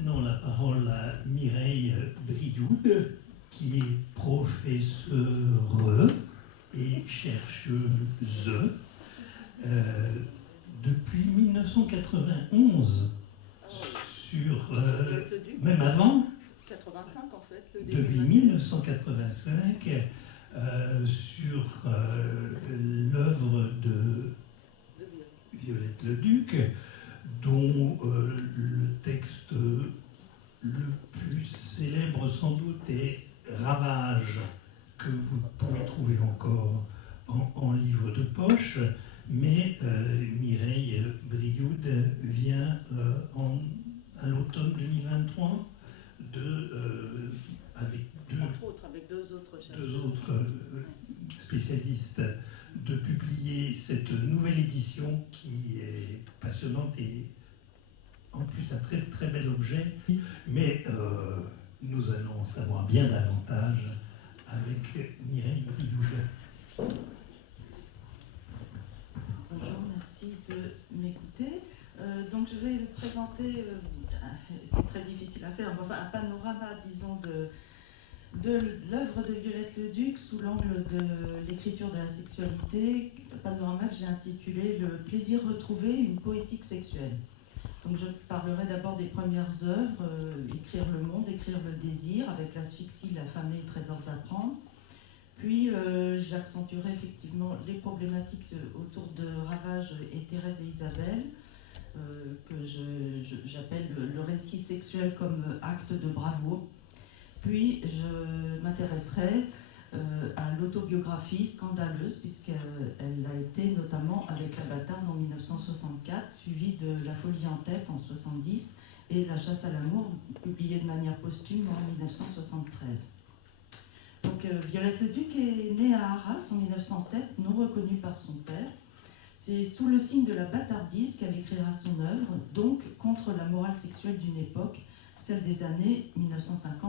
maintenant la parole à Mireille Brioude, qui est professeure et chercheuse depuis 1991 sur... même avant, 85 en fait, le depuis début 1985, sur l'œuvre de Violette Leduc, dont le texte le plus célèbre sans doute est Ravage, que vous pouvez trouver encore en livre de poche, mais Mireille Brioude vient à l'automne 2023 avec deux autres spécialistes de publier cette nouvelle édition qui est passionnante et en plus un très très bel objet. Mais nous allons en savoir bien davantage avec Mireille Brioude. Bonjour, merci de m'écouter. Donc je vais présenter, c'est très difficile à faire, enfin, un panorama, disons, de l'œuvre de Violette Leduc sous l'angle de l'écriture de la sexualité, un panorama que j'ai intitulé « Le plaisir retrouvé, une poétique sexuelle ». Donc je parlerai d'abord des premières œuvres, Écrire le monde, Écrire le désir, avec l'asphyxie, la famille, trésors à prendre. Puis j'accentuerai effectivement les problématiques autour de Ravage et Thérèse et Isabelle, que j'appelle le récit sexuel comme acte de bravoure. Puis je m'intéresserai à l'autobiographie scandaleuse, puisqu'elle a été notamment avec La Bâtarde en 1964, suivie de La folie en tête en 1970 et La chasse à l'amour, publiée de manière posthume en 1973. Donc Violette Leduc est née à Arras en 1907, non reconnue par son père. C'est sous le signe de la bâtardise qu'elle écrira son œuvre, donc contre la morale sexuelle d'une époque, celle des années 1950-1960.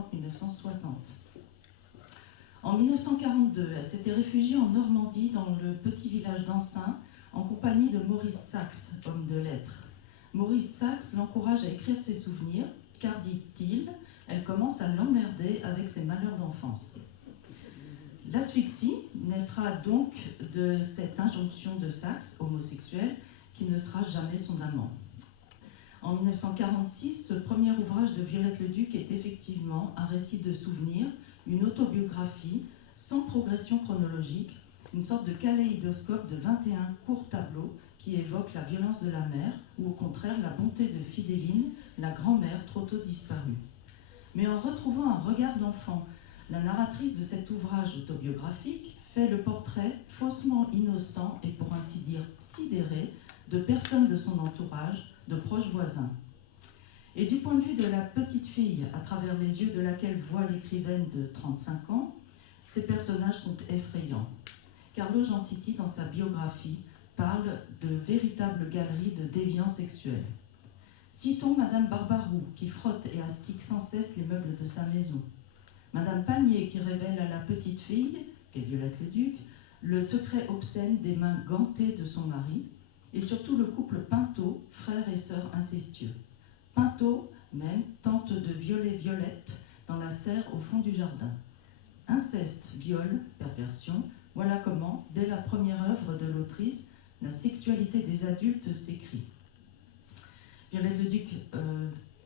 En 1942, elle s'était réfugiée en Normandie, dans le petit village d'Ansin, en compagnie de Maurice Sachs, homme de lettres. Maurice Sachs l'encourage à écrire ses souvenirs, car, dit-il, elle commence à l'emmerder avec ses malheurs d'enfance. L'asphyxie naîtra donc de cette injonction de Sachs, homosexuel, qui ne sera jamais son amant. En 1946, ce premier ouvrage de Violette Leduc est effectivement un récit de souvenirs, une autobiographie sans progression chronologique, une sorte de kaléidoscope de 21 courts tableaux qui évoquent la violence de la mère ou au contraire la bonté de Fidéline, la grand-mère trop tôt disparue. Mais en retrouvant un regard d'enfant, la narratrice de cet ouvrage autobiographique fait le portrait faussement innocent et pour ainsi dire sidéré de personnes de son entourage, de proches voisins. Et du point de vue de la petite fille, à travers les yeux de laquelle voit l'écrivaine de 35 ans, ces personnages sont effrayants. Carlo Janciti, dans sa biographie, parle de véritables galeries de déviants sexuels. Citons Madame Barbaroux, qui frotte et astique sans cesse les meubles de sa maison. Madame Panier, qui révèle à la petite fille, qu'est Violette Leduc, le secret obscène des mains gantées de son mari, et surtout le couple Pinto, frère et sœur incestueux. Pinto, même, tente de violer Violette dans la serre au fond du jardin. Inceste, viol, perversion, voilà comment, dès la première œuvre de l'autrice, la sexualité des adultes s'écrit. Violette Leduc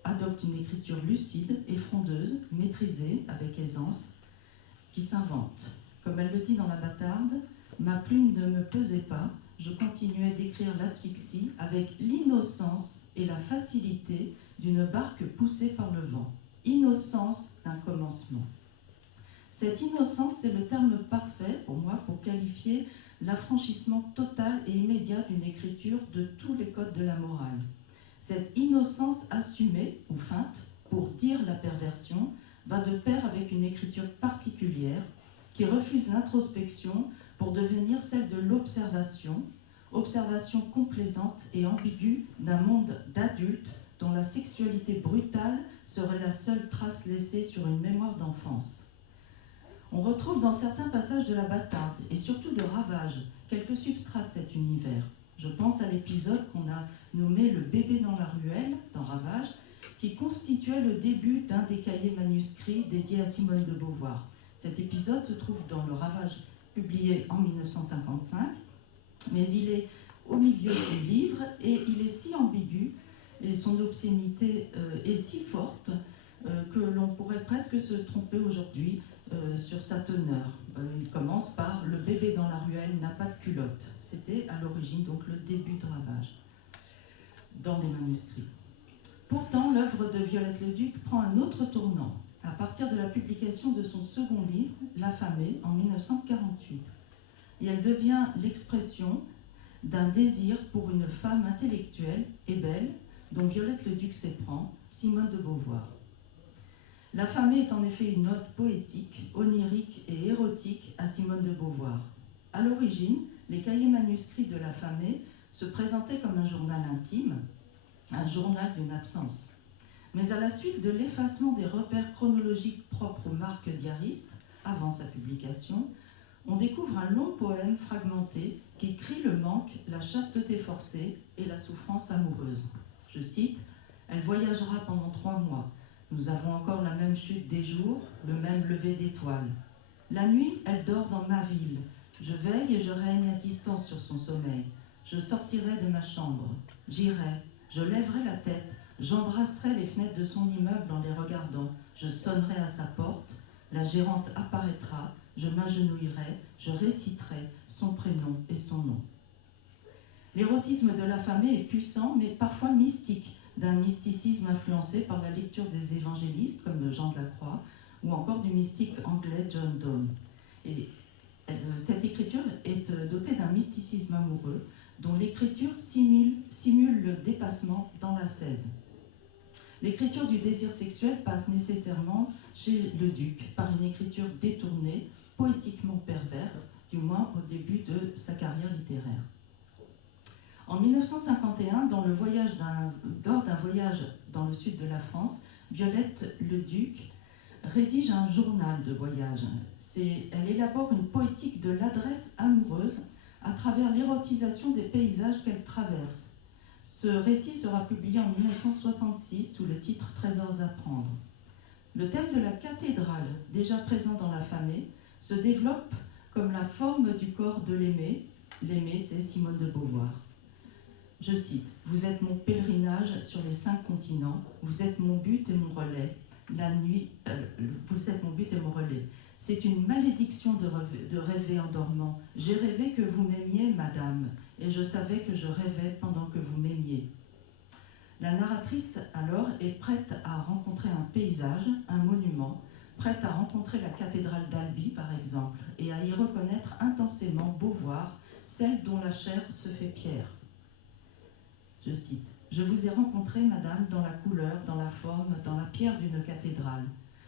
adopte une écriture lucide et frondeuse, maîtrisée avec aisance, qui s'invente. Comme elle le dit dans La Bâtarde, « Ma plume ne me pesait pas, je continuais d'écrire l'asphyxie avec l'innocence et la facilité d'une barque poussée par le vent. Innocence d'un commencement. » Cette innocence, c'est le terme parfait pour moi pour qualifier l'affranchissement total et immédiat d'une écriture de tous les codes de la morale. Cette innocence assumée, ou feinte, pour dire la perversion, va de pair avec une écriture particulière qui refuse l'introspection pour devenir celle de l'observation, observation complaisante et ambiguë d'un monde d'adultes dont la sexualité brutale serait la seule trace laissée sur une mémoire d'enfance. On retrouve dans certains passages de La Bâtarde, et surtout de Ravage, quelques substrats de cet univers. Je pense à l'épisode qu'on a nommé « Le bébé dans la ruelle » dans Ravage, qui qui constituait le début d'un des cahiers manuscrits dédiés à Simone de Beauvoir. Cet épisode se trouve dans Le Ravage, publié en 1955, mais il est au milieu du livre et il est si ambigu et son obscénité est si forte que l'on pourrait presque se tromper aujourd'hui sur sa teneur. Il commence par « Le bébé dans la ruelle n'a pas de culotte ». C'était à l'origine donc le début de Ravage dans les manuscrits. Pourtant, l'œuvre de Violette Leduc prend un autre tournant à partir de la publication de son second livre, L'affamée, en 1948. Et elle devient l'expression d'un désir pour une femme intellectuelle et belle dont Violette Leduc s'éprend, Simone de Beauvoir. L'affamée est en effet une ode poétique, onirique et érotique à Simone de Beauvoir. À l'origine, les cahiers manuscrits de l'affamée se présentaient comme un journal intime, un journal d'une absence. Mais à la suite de l'effacement des repères chronologiques propres aux marques diaristes, avant sa publication, on découvre un long poème fragmenté qui crie le manque, la chasteté forcée et la souffrance amoureuse. Je cite, « Elle voyagera pendant 3 mois. Nous avons encore la même chute des jours, le même lever d'étoiles. La nuit, elle dort dans ma ville. Je veille et je règne à distance sur son sommeil. Je sortirai de ma chambre. J'irai, je lèverai la tête, j'embrasserai les fenêtres de son immeuble en les regardant. Je sonnerai à sa porte. La gérante apparaîtra. Je m'agenouillerai, je réciterai son prénom et son nom. » L'érotisme de l'affamée est puissant, mais parfois mystique, d'un mysticisme influencé par la lecture des évangélistes, comme Jean de la Croix, ou encore du mystique anglais John Donne. Et cette écriture est dotée d'un mysticisme amoureux, dont l'écriture simule le dépassement dans l'ascèse. L'écriture du désir sexuel passe nécessairement chez Leduc par une écriture détournée, poétiquement perverse, du moins au début de sa carrière littéraire. En 1951, lors d'un voyage dans le sud de la France, Violette Leduc rédige un journal de voyage. Elle élabore une poétique de l'adresse amoureuse à travers l'érotisation des paysages qu'elle traverse. Ce récit sera publié en 1966 sous le titre « Trésors à prendre ». Le thème de la cathédrale, déjà présent dans l'affamée, se développe comme la forme du corps de l'aimé. L'aimé, c'est Simone de Beauvoir. Je cite, « Vous êtes mon pèlerinage sur les 5 continents, vous êtes mon but et mon relais. La nuit, vous êtes mon but et mon relais. C'est une malédiction de rêver en dormant. J'ai rêvé que vous m'aimiez, madame, et je savais que je rêvais pendant que vous m'aimiez. » La narratrice, alors, est prête à rencontrer un paysage, un monument, prête à rencontrer la cathédrale d'Albi, par exemple, et à y reconnaître intensément Beauvoir, celle dont la chair se fait pierre. Je cite, « Je vous ai rencontré, madame, dans la couleur, dans la forme, dans la pierre d'une cathédrale.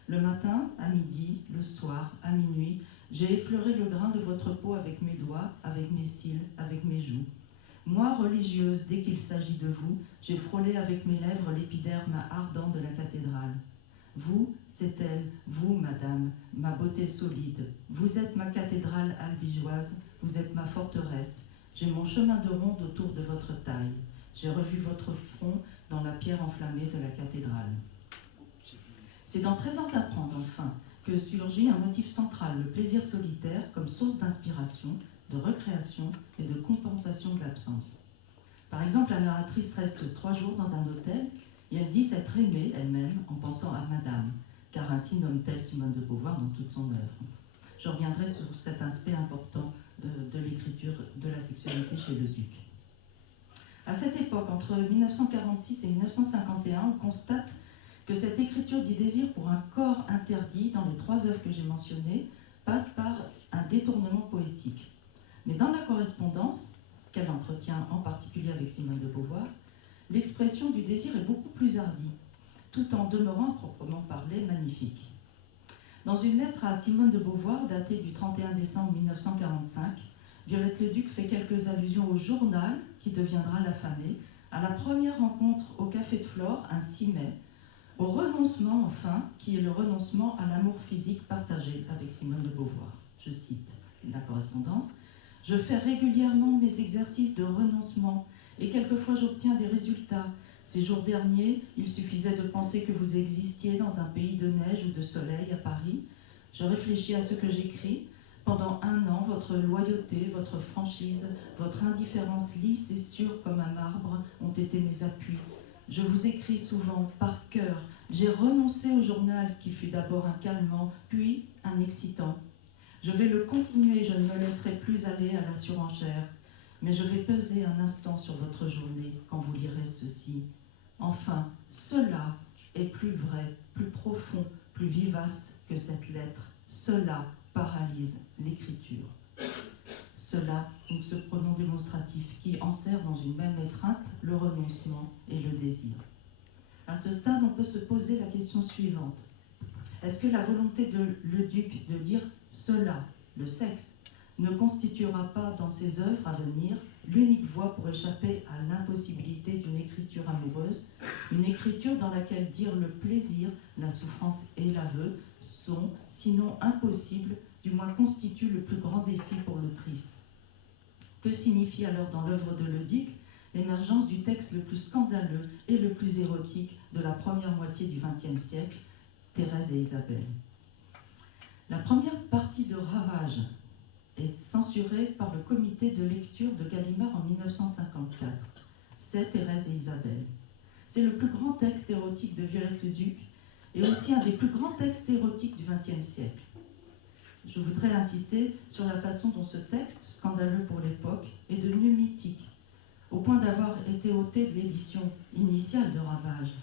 Le matin, à midi, le soir, à minuit, j'ai effleuré le grain de votre peau avec mes doigts, avec mes cils, avec mes joues. Moi, religieuse, dès qu'il s'agit de vous, j'ai frôlé avec mes lèvres l'épiderme ardent de la cathédrale. Vous, c'est elle, vous, madame, ma beauté solide. Vous êtes ma cathédrale albigeoise, vous êtes ma forteresse. J'ai mon chemin de ronde autour de votre taille. J'ai revu votre front dans la pierre enflammée de la cathédrale. » C'est dans Trésors à prendre, enfin, que surgit un motif central, le plaisir solitaire comme source d'inspiration, de recréation et de compensation de l'absence. Par exemple, la narratrice reste 3 jours dans un hôtel et elle dit s'être aimée elle-même en pensant à madame, car ainsi nomme-t-elle Simone de Beauvoir dans toute son œuvre. Je reviendrai sur cet aspect important de l'écriture de la sexualité chez Leduc. À cette époque, entre 1946 et 1951, on constate que cette écriture du désir pour un corps interdit dans les 3 œuvres que j'ai mentionnées passe par un détournement poétique. Mais dans la correspondance qu'elle entretient en particulier avec Simone de Beauvoir, l'expression du désir est beaucoup plus hardie, tout en demeurant proprement parlé magnifique. Dans une lettre à Simone de Beauvoir, datée du 31 décembre 1945, Violette Leduc fait quelques allusions au journal qui deviendra l'affamée, à la première rencontre au Café de Flore, un 6 mai, au renoncement, enfin, qui est le renoncement à l'amour physique partagé avec Simone de Beauvoir. Je cite la correspondance. « Je fais régulièrement mes exercices de renoncement et quelquefois j'obtiens des résultats. Ces jours derniers, il suffisait de penser que vous existiez dans un pays de neige ou de soleil à Paris. Je réfléchis à ce que j'écris. Pendant 1 an, votre loyauté, votre franchise, votre indifférence lisse et sûre comme un marbre ont été mes appuis. Je vous écris souvent par cœur. J'ai renoncé au journal qui fut d'abord un calmant, puis un excitant. Je vais le continuer, je ne me laisserai plus aller à la surenchère. Mais je vais peser un instant sur votre journée quand vous lirez ceci. Enfin, cela est plus vrai, plus profond, plus vivace que cette lettre. Cela paralyse l'écriture. Cela, donc ce pronom démonstratif qui enserre dans une même étreinte le renoncement et le désir. À ce stade, on peut se poser la question suivante. Est-ce que la volonté de Leduc de dire cela, le sexe, ne constituera pas dans ses œuvres à venir l'unique voie pour échapper à l'impossibilité d'une écriture amoureuse, une écriture dans laquelle dire le plaisir, la souffrance et l'aveu sont, sinon impossibles, du moins constituent le plus grand défi pour l'autrice. Que signifie alors dans l'œuvre de Leduc l'émergence du texte le plus scandaleux et le plus érotique de la première moitié du XXe siècle, Thérèse et Isabelle? La première partie de Ravage est censurée par le comité de lecture de Gallimard en 1954. C'est Thérèse et Isabelle. C'est le plus grand texte érotique de Violette Leduc et aussi un des plus grands textes érotiques du XXe siècle. Je voudrais insister sur la façon dont ce texte, scandaleux pour l'époque, est devenu mythique, au point d'avoir été ôté de l'édition initiale de Ravage.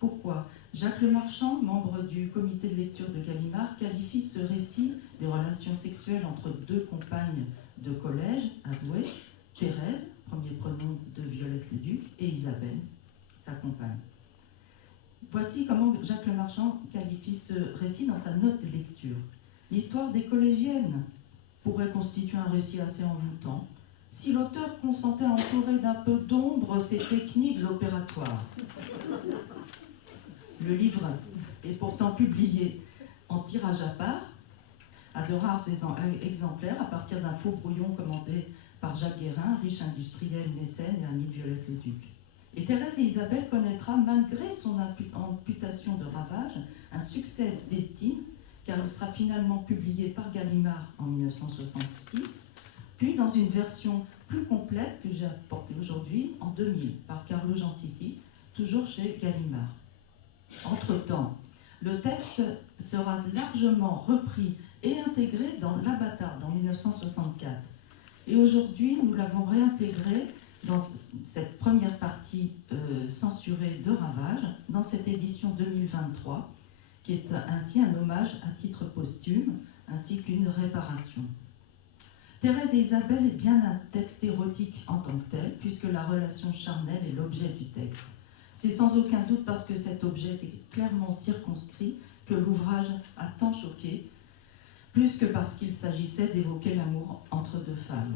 Pourquoi ? Jacques Lemarchand, membre du comité de lecture de Gallimard, qualifie ce récit des relations sexuelles entre 2 compagnes de collège avouées, Thérèse, premier prénom de Violette Leduc, et Isabelle, sa compagne. Voici comment Jacques Lemarchand qualifie ce récit dans sa note de lecture. L'histoire des collégiennes pourrait constituer un récit assez envoûtant si l'auteur consentait à entourer d'un peu d'ombre ses techniques opératoires. Le livre est pourtant publié en tirage à part, à de rares exemplaires, à partir d'un faux brouillon commandé par Jacques Guérin, riche industriel mécène et ami de Violette Leduc. Et Thérèse et Isabelle connaîtra, malgré son amputation de Ravage, un succès d'estime, car elle sera finalement publiée par Gallimard en 1966, puis dans une version plus complète que j'ai apportée aujourd'hui, en 2000, par Carlo Giancitti, toujours chez Gallimard. Entre-temps, le texte sera largement repris et intégré dans L'Abatard en 1964. Et aujourd'hui, nous l'avons réintégré dans cette première partie censurée de Ravage, dans cette édition 2023, qui est ainsi un hommage à titre posthume, ainsi qu'une réparation. Thérèse et Isabelle est bien un texte érotique en tant que tel, puisque la relation charnelle est l'objet du texte. C'est sans aucun doute parce que cet objet est clairement circonscrit que l'ouvrage a tant choqué, plus que parce qu'il s'agissait d'évoquer l'amour entre 2 femmes.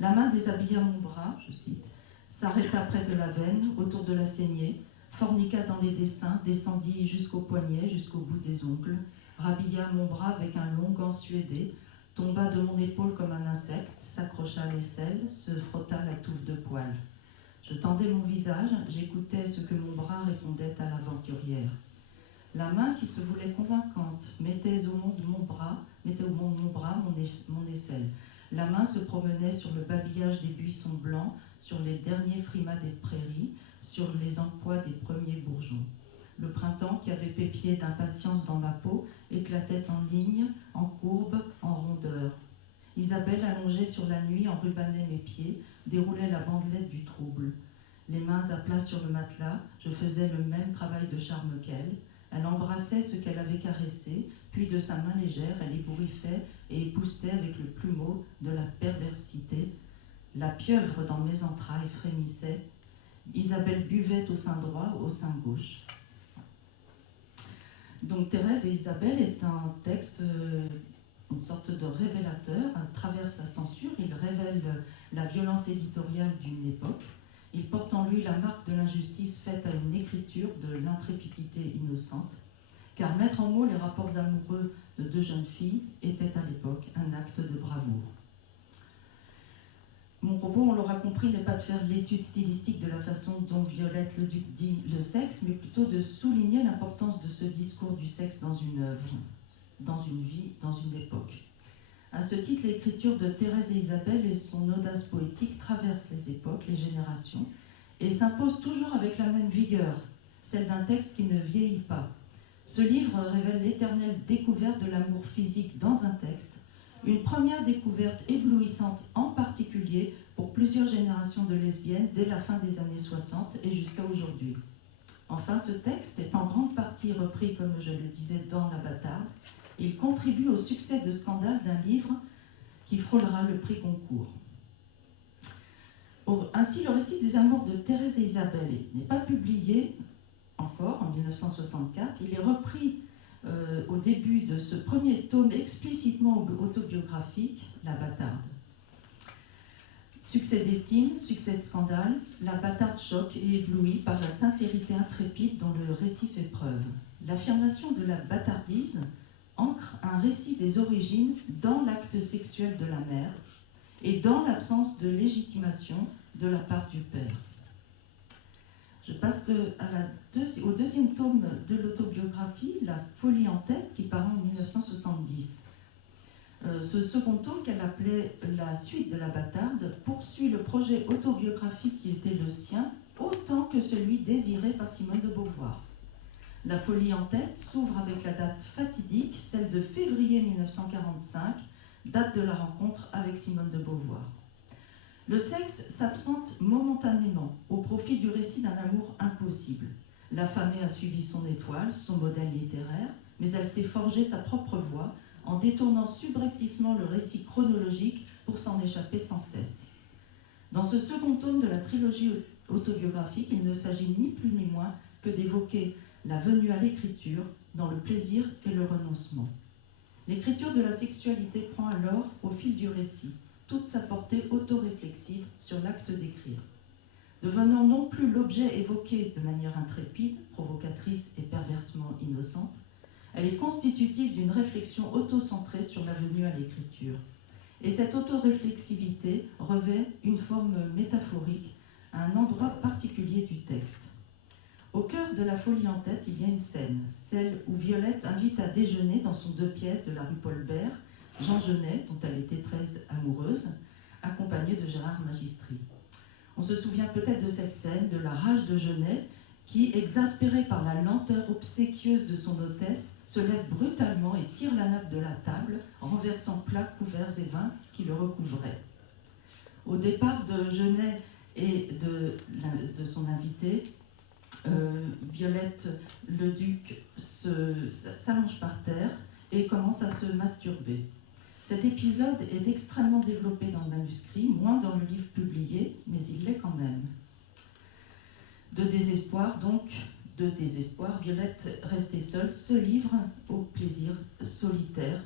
La main déshabilla mon bras, je cite, s'arrêta près de la veine, autour de la saignée, forniqua dans les dessins, descendit jusqu'au poignet, jusqu'au bout des ongles, rhabilla mon bras avec un long gant suédé, tomba de mon épaule comme un insecte, s'accrocha à l'aisselle, se frotta la touffe de poils. Je tendais mon visage, j'écoutais ce que mon bras répondait à l'aventurière. La main qui se voulait convaincante mettait au monde mon bras mon aisselle. La main se promenait sur le babillage des buissons blancs, sur les derniers frimas des prairies, sur les empois des premiers bourgeons. Le printemps qui avait pépié d'impatience dans ma peau éclatait en lignes, en courbes, en rondeurs. Isabelle, allongée sur la nuit, enrubanait mes pieds, déroulait la bandelette du trouble. Les mains à plat sur le matelas, je faisais le même travail de charme qu'elle. Elle embrassait ce qu'elle avait caressé, puis de sa main légère, elle ébouriffait et époussetait avec le plumeau de la perversité. La pieuvre dans mes entrailles frémissait. Isabelle buvait au sein droit, au sein gauche. Donc Thérèse et Isabelle est un texte, une sorte de révélateur. À travers sa censure, il révèle la violence éditoriale d'une époque. Il porte en lui la marque de l'injustice faite à une écriture de l'intrépidité innocente, car mettre en mots les rapports amoureux de 2 jeunes filles était à l'époque un acte de bravoure. Mon propos, on l'aura compris, n'est pas de faire l'étude stylistique de la façon dont Violette Leduc dit le sexe, mais plutôt de souligner l'importance de ce discours du sexe dans une œuvre, dans une vie, dans une époque. À ce titre, l'écriture de Thérèse et Isabelle et son audace poétique traversent les époques, les générations, et s'impose toujours avec la même vigueur, celle d'un texte qui ne vieillit pas. Ce livre révèle l'éternelle découverte de l'amour physique dans un texte, une première découverte éblouissante en particulier pour plusieurs générations de lesbiennes dès la fin des années 60 et jusqu'à aujourd'hui. Enfin, ce texte est en grande partie repris, comme je le disais, dans La Bâtarde. Il contribue au succès de scandale d'un livre qui frôlera le prix Goncourt. Ainsi, le récit des amours de Thérèse et Isabelle n'est pas publié encore en 1964. Il est repris au début de ce premier tome explicitement autobiographique, La Bâtarde. Succès d'estime, succès de scandale, La Bâtarde choque et éblouit par la sincérité intrépide dont le récit fait preuve. L'affirmation de la bâtardise ancre un récit des origines dans l'acte sexuel de la mère et dans l'absence de légitimation de la part du père. Je passe au deuxième tome de l'autobiographie, La folie en tête, qui paraît en 1970. Ce second tome, qu'elle appelait La suite de La Bâtarde, poursuit le projet autobiographique qui était le sien, autant que celui désiré par Simone de Beauvoir. La folie en tête s'ouvre avec la date fatidique, celle de février 1945, date de la rencontre avec Simone de Beauvoir. Le sexe s'absente momentanément au profit du récit d'un amour impossible. L'affamée a suivi son étoile, son modèle littéraire, mais elle s'est forgé sa propre voie en détournant subrepticement le récit chronologique pour s'en échapper sans cesse. Dans ce second tome de la trilogie autobiographique, il ne s'agit ni plus ni moins que d'évoquer la venue à l'écriture dans le plaisir et le renoncement. L'écriture de la sexualité prend alors, au fil du récit, toute sa portée autoréflexive sur l'acte d'écrire. Devenant non plus l'objet évoqué de manière intrépide, provocatrice et perversement innocente, elle est constitutive d'une réflexion autocentrée sur la venue à l'écriture. Et cette autoréflexivité revêt une forme métaphorique à un endroit particulier du texte. Au cœur de La folie en tête, il y a une scène, celle où Violette invite à déjeuner dans son 2 pièces de la rue Paul-Bert Jean Genet, dont elle était très amoureuse, accompagnée de Gérard Magistri. On se souvient peut-être de cette scène, de la rage de Genet, qui, exaspéré par la lenteur obséquieuse de son hôtesse, se lève brutalement et tire la nappe de la table, renversant plats, couverts et vins qui le recouvraient. Au départ de Genet et de son invité, Violette Leduc s'allonge par terre et commence à se masturber. Cet épisode est extrêmement développé dans le manuscrit, moins dans le livre publié, mais il l'est quand même. De désespoir, Violette, restée seule, se livre au plaisir solitaire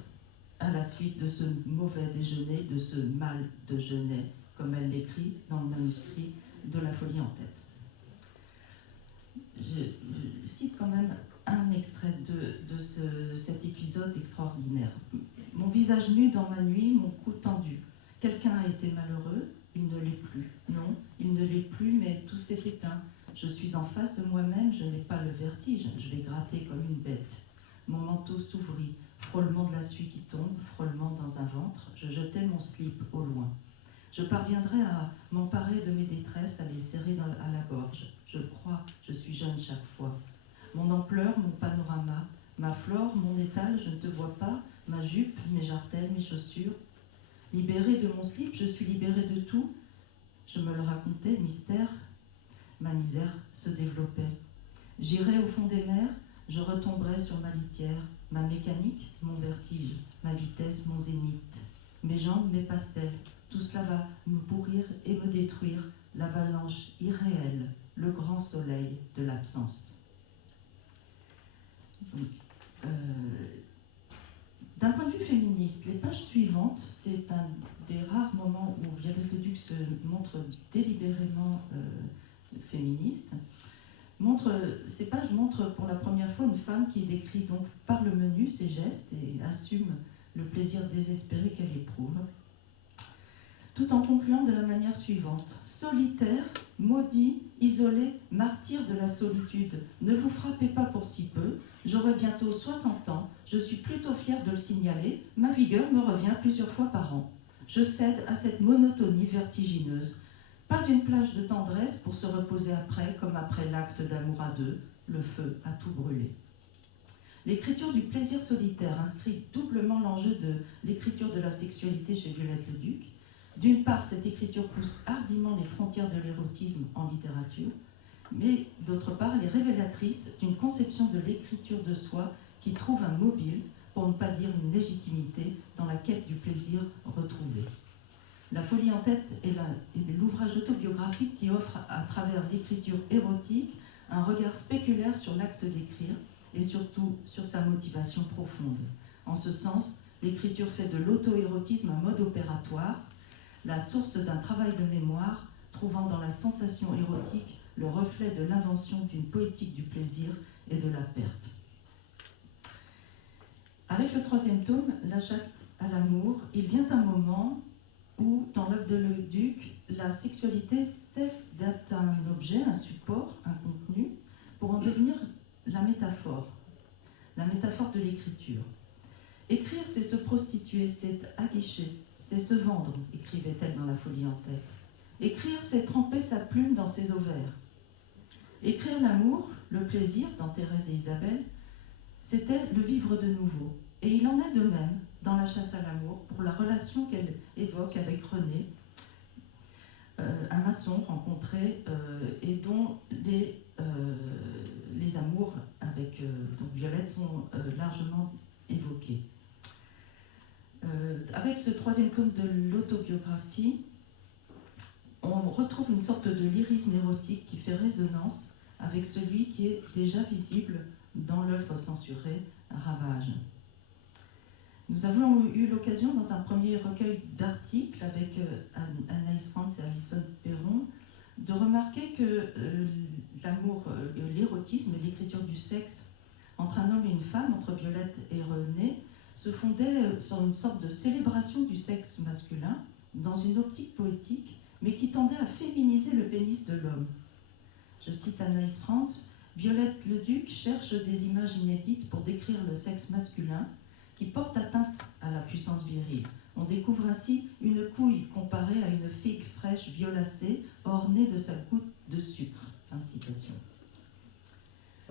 à la suite de ce mauvais déjeuner, de ce mal de Genet, comme elle l'écrit dans le manuscrit de La folie en tête. Je cite quand même un extrait de cet épisode extraordinaire. Mon visage nu dans ma nuit, mon cou tendu. Quelqu'un a été malheureux, il ne l'est plus. Non, il ne l'est plus, mais tout s'est éteint. Je suis en face de moi-même, je n'ai pas le vertige, je vais gratter comme une bête. Mon manteau s'ouvrit, frôlement de la suie qui tombe, frôlement dans un ventre, je jetai mon slip au loin. Je parviendrai à m'emparer de mes détresses, à les serrer à la gorge. Je crois, je suis jeune chaque fois. Mon ampleur, mon panorama, ma flore, mon étal, je ne te vois pas, ma jupe, mes jartelles, mes chaussures. Libérée de mon slip, je suis libérée de tout. Je me le racontais, mystère. Ma misère se développait. J'irai au fond des mers, je retomberai sur ma litière. Ma mécanique, mon vertige, ma vitesse, mon zénith. Mes jambes, mes pastels, tout cela va me pourrir et me détruire. L'avalanche irréelle, le grand soleil de l'absence. D'un point de vue féministe, les pages suivantes, c'est un des rares moments où Violette Leduc se montre délibérément féministe. Ces pages montrent pour la première fois une femme qui décrit donc par le menu ses gestes et assume le plaisir désespéré qu'elle éprouve. tout en concluant de la manière suivante. Solitaire, maudit, isolé, martyr de la solitude, ne vous frappez pas pour si peu, j'aurai bientôt 60 ans, je suis plutôt fière de le signaler, ma vigueur me revient plusieurs fois par an. Je cède à cette monotonie vertigineuse. Pas une plage de tendresse pour se reposer après, comme après l'acte d'amour à deux, le feu a tout brûlé. L'écriture du plaisir solitaire inscrit doublement l'enjeu de l'écriture de la sexualité chez Violette Leduc. D'une part, cette écriture pousse hardiment les frontières de l'érotisme en littérature, mais d'autre part, elle est révélatrice d'une conception de l'écriture de soi qui trouve un mobile, pour ne pas dire une légitimité, dans la quête du plaisir retrouvé. La folie en tête est l'ouvrage autobiographique qui offre, à travers l'écriture érotique, un regard spéculaire sur l'acte d'écrire et surtout sur sa motivation profonde. En ce sens, l'écriture fait de l'auto-érotisme un mode opératoire, la source d'un travail de mémoire, trouvant dans la sensation érotique le reflet de l'invention d'une poétique du plaisir et de la perte. Avec le troisième tome, La chasse à l'amour, il vient un moment où, dans l'œuvre de Leduc, la sexualité cesse d'être un objet, un support, un contenu, pour en devenir la métaphore de l'écriture. Écrire, c'est se prostituer, c'est aguicher, c'est se vendre, écrivait-elle dans La folie en tête. Écrire, c'est tremper sa plume dans ses ovaires. Écrire l'amour, le plaisir, dans Thérèse et Isabelle, c'était le vivre de nouveau. Et il en est de même dans La chasse à l'amour, pour la relation qu'elle évoque avec René, un maçon rencontré et dont les amours avec donc Violette sont largement évoqués. Avec ce troisième tome de l'autobiographie, on retrouve une sorte de lyrisme érotique qui fait résonance avec celui qui est déjà visible dans l'œuvre censurée Ravage. Nous avons eu l'occasion, dans un premier recueil d'articles avec Anaïs Frantz et Alison Perron, de remarquer que l'amour, l'érotisme et l'écriture du sexe entre un homme et une femme, entre Violette et René, se fondait sur une sorte de célébration du sexe masculin dans une optique poétique, mais qui tendait à féminiser le pénis de l'homme. Je cite Anaïs Frantz, « Violette Leduc cherche des images inédites pour décrire le sexe masculin qui porte atteinte à la puissance virile. On découvre ainsi une couille comparée à une figue fraîche violacée, ornée de sa goutte de sucre. » Fin de citation.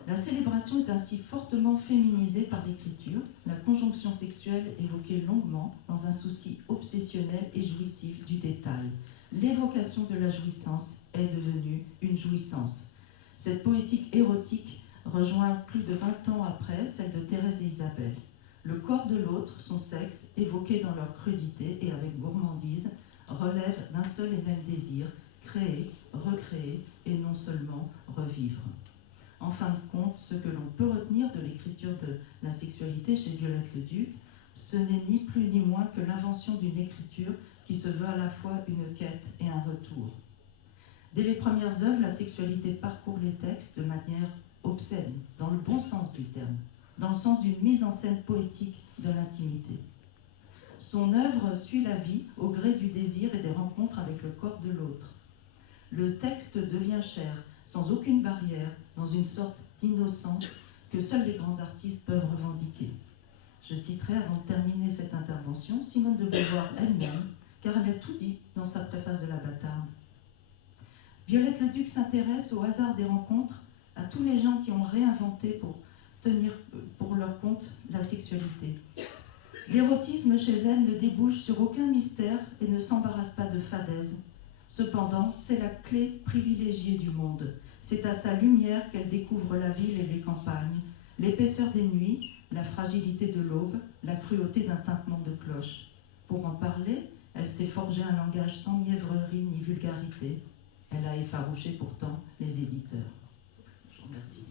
La célébration est ainsi fortement féminisée par l'écriture, la conjonction sexuelle évoquée longuement dans un souci obsessionnel et jouissif du détail. L'évocation de la jouissance est devenue une jouissance. Cette poétique érotique rejoint plus de 20 ans après celle de Thérèse et Isabelle. Le corps de l'autre, son sexe, évoqué dans leur crudité et avec gourmandise, relève d'un seul et même désir, créer, recréer et non seulement revivre. En fin de compte, ce que l'on peut retenir de l'écriture de la sexualité chez Violette Leduc, ce n'est ni plus ni moins que l'invention d'une écriture qui se veut à la fois une quête et un retour. Dès les premières œuvres, la sexualité parcourt les textes de manière obscène, dans le bon sens du terme, dans le sens d'une mise en scène poétique de l'intimité. Son œuvre suit la vie au gré du désir et des rencontres avec le corps de l'autre. Le texte devient chair, sans aucune barrière, dans une sorte d'innocence que seuls les grands artistes peuvent revendiquer. Je citerai, avant de terminer cette intervention, Simone de Beauvoir elle-même, car elle a tout dit dans sa préface de La Bâtarde. Violette Leduc s'intéresse au hasard des rencontres, à tous les gens qui ont réinventé pour tenir pour leur compte la sexualité. L'érotisme chez elle ne débouche sur aucun mystère et ne s'embarrasse pas de fadaises. Cependant, c'est la clé privilégiée du monde. C'est à sa lumière qu'elle découvre la ville et les campagnes, l'épaisseur des nuits, la fragilité de l'aube, la cruauté d'un tintement de cloche. Pour en parler, elle s'est forgé un langage sans mièvrerie ni vulgarité. Elle a effarouché pourtant les éditeurs. Je vous remercie.